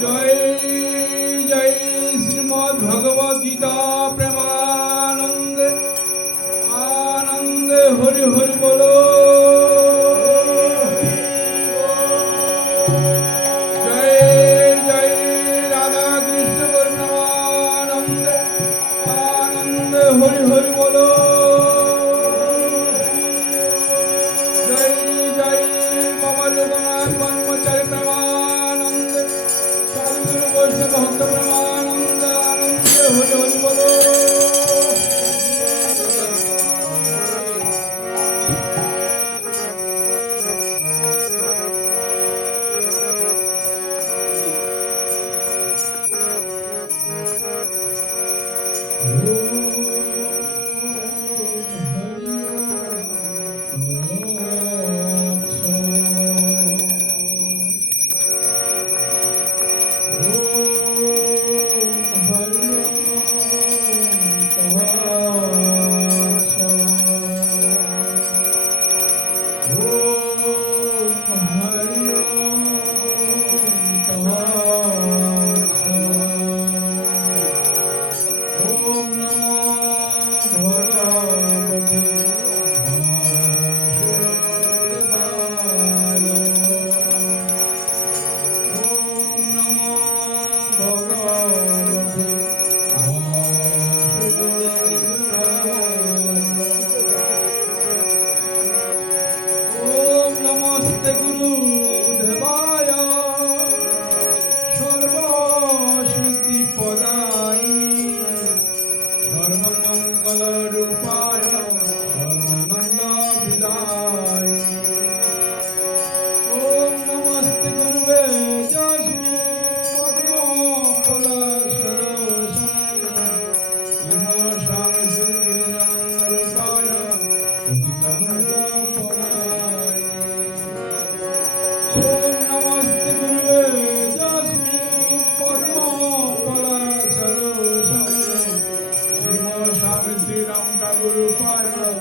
জয় জয় শ্রীমদ্ ভগবদ গীতা প্রেমানন্দে আনন্দে হরি হরি বলো। জয় জয় রাধা কৃষ্ণ প্রেমানন্দে আনন্দে হরি হরি বলো। জয় জয় বাবা লোকনাথ ব্রহ্মচারী প্রেমানন্দে সাধুগুরু বৈষ্ণব ভক্ত প্রেমানন্দে আনন্দে হরি হরি বলো। Hare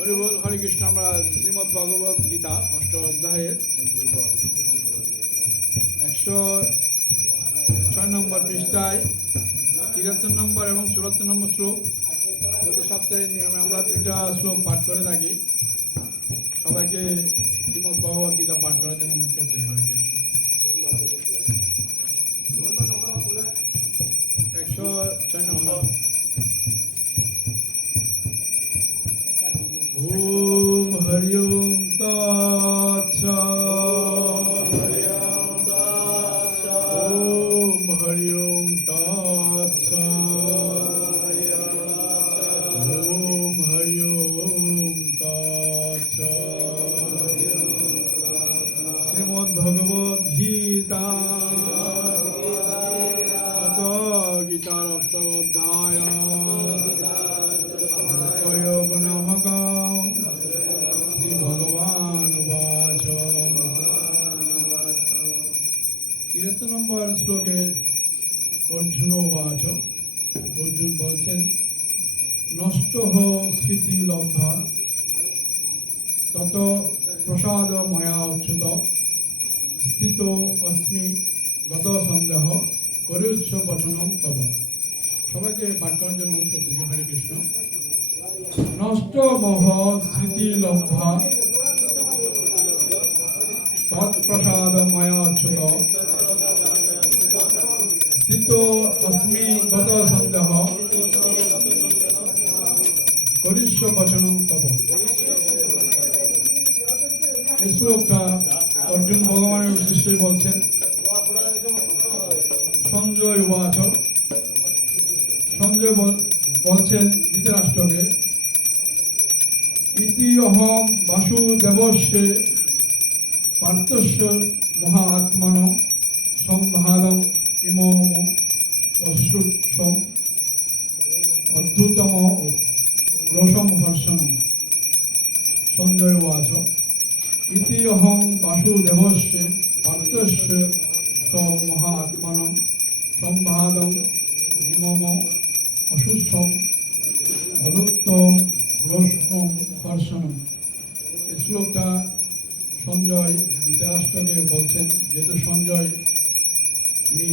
হরি বল হরে কৃষ্ণ। আমরা শ্রীমদ্ ভগবত গীতা অষ্ট অধ্যায়ের 106 নম্বর পৃষ্ঠায় 73 নম্বর এবং 74 নম্বর শ্লোক প্রতি সপ্তাহের নিয়মে আমরা 2টা শ্লোক পাঠ করে থাকি। সবাইকে শ্রীমদ্ ভগবত গীতা পাঠ করার জন্য অনুরোধ করতে হরে কৃষ্ণ। 106 নম্বর। ओम हरि ओम तत्सत्। ओम हरि ओम तत्सत्। ओम हरि ओम तत्सत्। श्रीमद् भगवद गीता गीतार अष्ट अध्याय योग नामक श्री भगवान वाच 73 নম্বর শ্লোকে অর্জুন वाच। অর্জুন বলছেন নষ্ট স্মৃতি লব্ধা তত প্রসাদ ময়া অচ্যুত স্থিত অস্মি গত সন্দেহ করুচ্ছ বচনম তব। সবাইকে পাঠ করার জন্য অনুরোধ করতেছি হরে কৃষ্ণ। নষ্ট মোহ স্মৃতি লব্ধা তৎপ্রসাদ ময়া অচ্যুত স্থিত অস্মি গত সন্দেহ করিষ্য বচনম তব। এই শ্লোকটা অর্জুন ভগবানের উদ্দেশ্যে বলছেন। সঞ্জয় উবাচ। সঞ্জয় বলছেন ধৃতরাষ্ট্রকে ইতি অহম বাসুদেবস্য পার্থস্য মহাত্মন সম্ভাদম ইমম অশ্রুতম অদ্ভুতম রসম হর্ষণম। সঞ্জয় উবাচ ইতি অহম বাসুদেবস্য পার্থস্য মহাত্মন সম্ভাদম ইমম অসুস্থম অদত্তম রসম হর্ষণম। এই শ্লোকটা সঞ্জয় ধৃতরাষ্ট্রকে বলছেন। যেহেতু সঞ্জয় উনি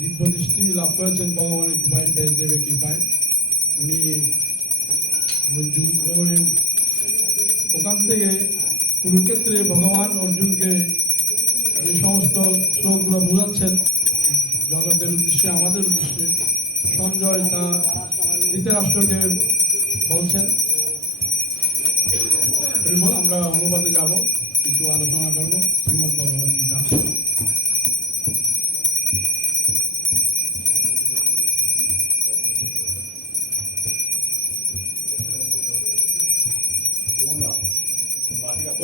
দিব্য দৃষ্টি লাভ করেছেন ভগবানের কৃপায়, ব্যাসদেবের কৃপায়, উনি ওখান থেকে কুরুক্ষেত্রে ভগবান অর্জুনকে যে সমস্ত শ্লোকগুলো বোঝাচ্ছেন জগতের উদ্দেশ্যে, আমাদের উদ্দেশ্যে, সঞ্জয় তা ধৃতরাষ্ট্রকে বলছেন। আমরা অনুবাদে যাব, কিছু আলোচনা করব শ্রীমদ্ ভগবদ গীতা।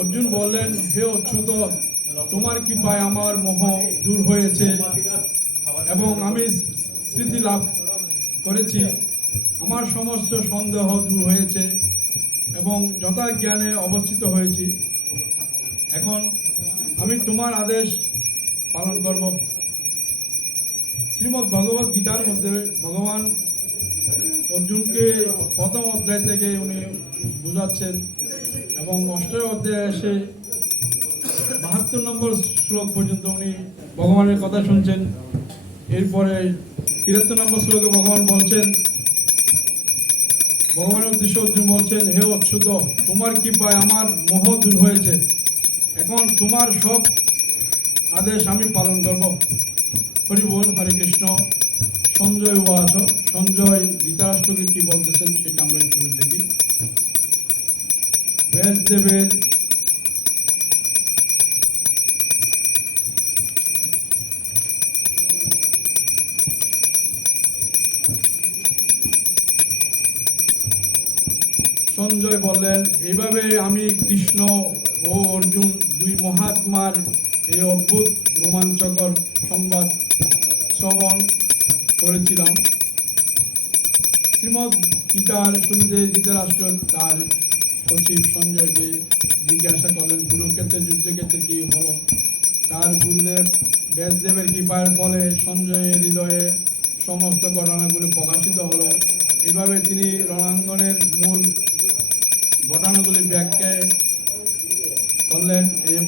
অর্জুন বললেন, হে অচ্যুত, তোমার কৃপায় আমার মোহ দূর হয়েছে এবং আমি স্মৃতি লাভ করেছি। আমার সমস্ত সন্দেহ দূর হয়েছে এবং যথাজ্ঞানে অবস্থিত হয়েছি। এখন আমি তোমার আদেশ পালন করব। শ্রীমদ্ ভগবদ গীতার মধ্যে ভগবান অর্জুনকে প্রথম অধ্যায় থেকে উনি বোঝাচ্ছেন এবং অষ্টম অধ্যায়ে এসে 72 নম্বর শ্লোক পর্যন্ত উনি ভগবানের কথা শুনছেন। এরপরে 73 নম্বর শ্লোকে ভগবান বলছেন, ভগবানের উদ্দেশ্যে অর্জুন বলছেন, হে অচ্যুত, তোমার কৃপায় আমার মোহ দূর হয়েছে। এখন তোমার সব আদেশ আমি পালন করব। হরি বল হরে কৃষ্ণ। সঞ্জয় উবাচ। সঞ্জয় ধৃতরাষ্ট্রকে কি বলতেছেন সেটা আমরা একটু দেখি। ব্যাসদেবের সঞ্জয় বললেন, এইভাবে আমি কৃষ্ণ ও অর্জুন দুই মহাত্মার এই অদ্ভুত রোমাঞ্চকর সংবাদ শ্রবণ করেছিলাম। শ্রীমদ্ গীতার শুরুতে ধৃতরাষ্ট্র তার সচিব সঞ্জয়কে জিজ্ঞাসা করলেন কুরুক্ষেত্রের যুদ্ধক্ষেত্রে কি হলো। তার গুরুদেব ব্যাসদেবের কৃপার ফলে সঞ্জয়ের হৃদয়ে সমস্ত ঘটনাগুলি প্রকাশিত হলো। এভাবে তিনি রণাঙ্গনের মূল ঘটনাগুলি ব্যাখ্যা করলেন। এই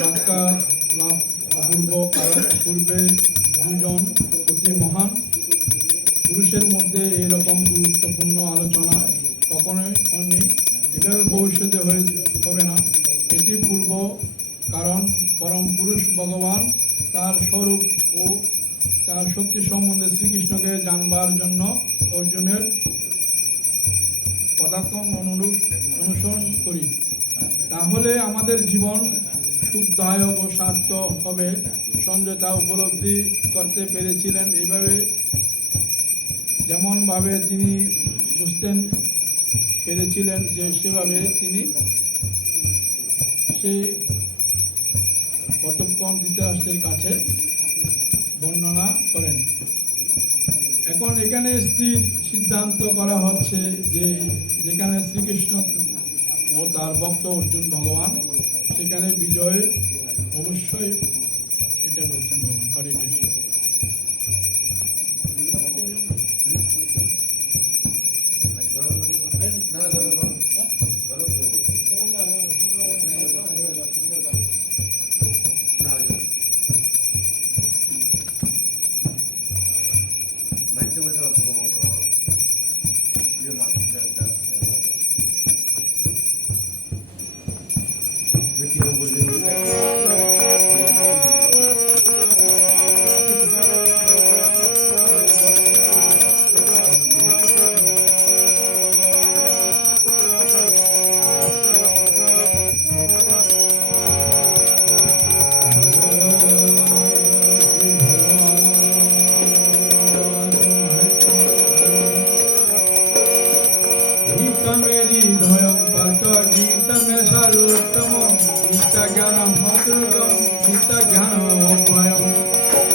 ব্যাখ্যা লাভ অপূর্ব, কারণ পূর্বে দুজন অতি মহান পুরুষের মধ্যে এইরকম গুরুত্বপূর্ণ আলোচনা কখনোই হয়নি, এভাবে ভবিষ্যতে হবে না। এটি পূর্ব, কারণ পরম পুরুষ ভগবান তার স্বরূপ ও তার শক্তি সম্বন্ধে শ্রীকৃষ্ণকে জানবার জন্য অর্জুনের পদাক্রম অনুসরণ করি, তাহলে আমাদের জীবন সুখদায়ক ও সার্থক হবে। সঞ্জয় তা উপলব্ধি করতে পেরেছিলেন। এইভাবে যেমনভাবে তিনি বুঝতেন পেরেছিলেন যে সেভাবে তিনি সেই কতক্ষণ ধৃতরাষ্ট্রের কাছে বর্ণনা করেন। এখন এখানে স্থির সিদ্ধান্ত করা হচ্ছে যে যেখানে শ্রীকৃষ্ণ ও তার ভক্ত অর্জুন ভগবান, সেখানে বিজয় অবশ্যই, এটা বলছেন ভগবান। হরে কৃষ্ণ। गीता मेरी धोयं पाठ गीता में सर्वोत्तम गीता ज्ञानम मधुरम गीता ज्ञानम अभयम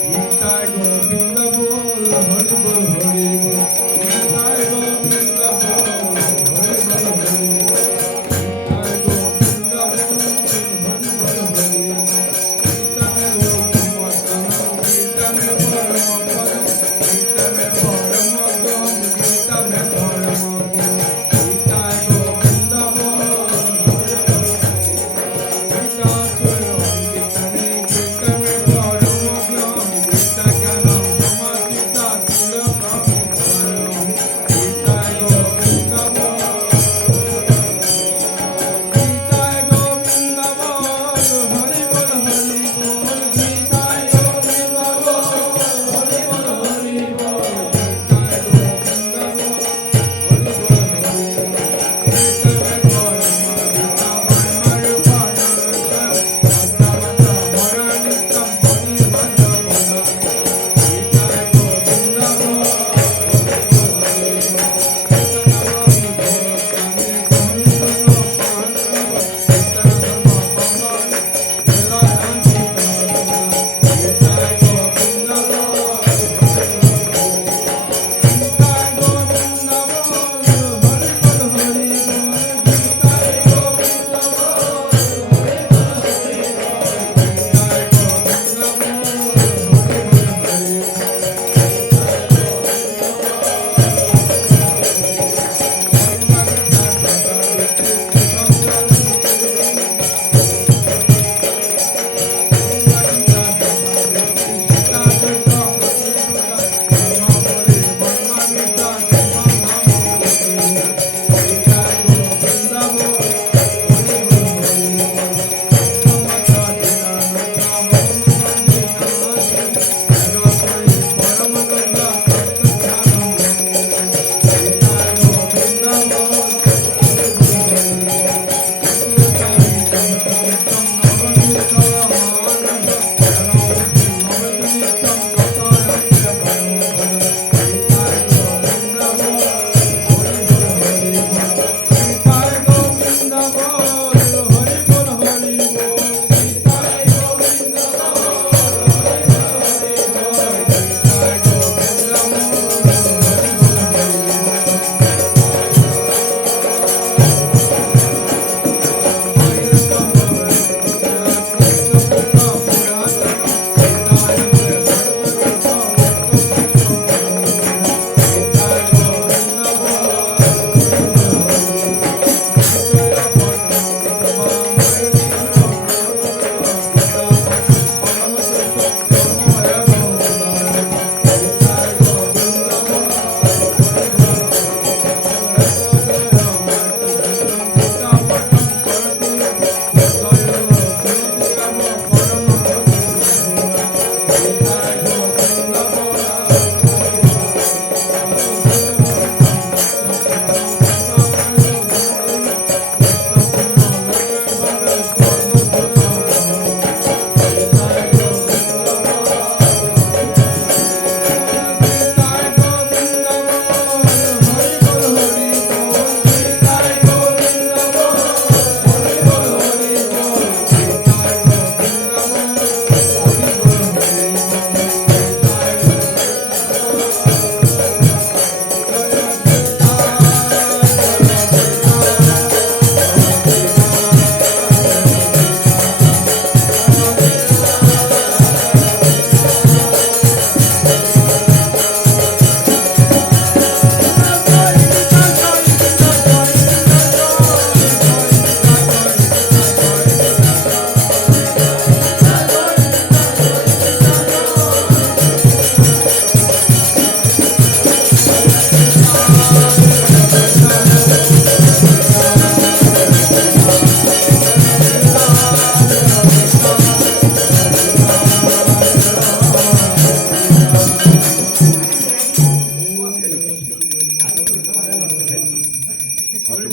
गीता गोविंद बोल हरि बोल हरि बोल गीता गोविंद बोल हरि बोल हरि गीता गोविंद बोल हरि बोल हरि गीता में गोविंद गीता में परम पद गीता में परम गम गीता में परम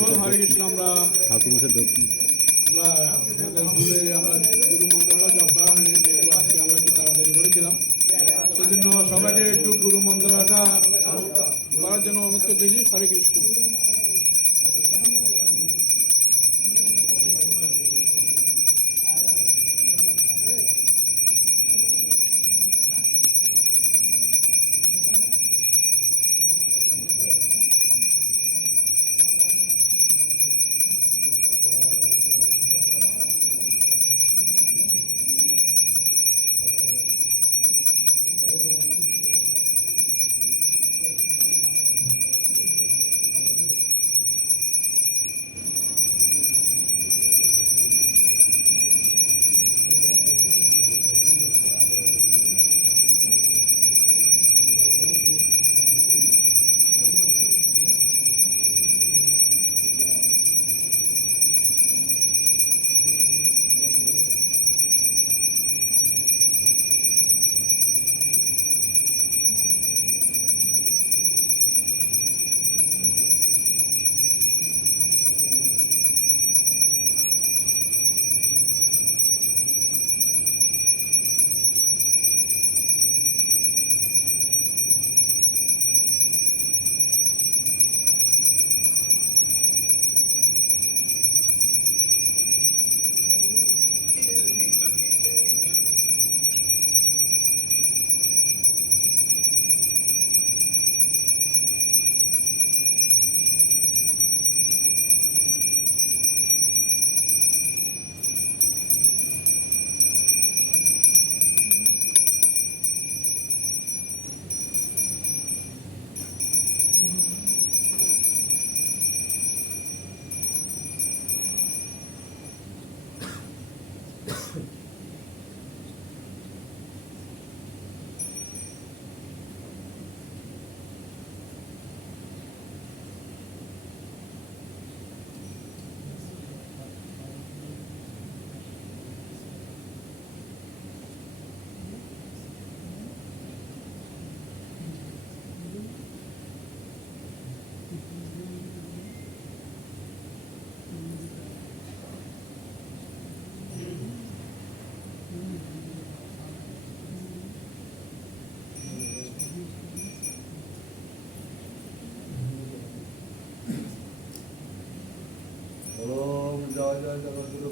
বল হরে কৃষ্ণ। আমরা ঠাকুর মশাই দক্ষিণ আমরা আমাদের ভুলে আমরা গুরু মন্ত্রটা জপ করা হয়নি, যেহেতু আজকে আমরা একটু তাড়াতাড়ি করেছিলাম, সেজন্য সবাইকে একটু গুরু মন্ত্রটা করার জন্য অনুরোধ করতেছি। হরে কৃষ্ণ। ओम जय जय जगद्गुरु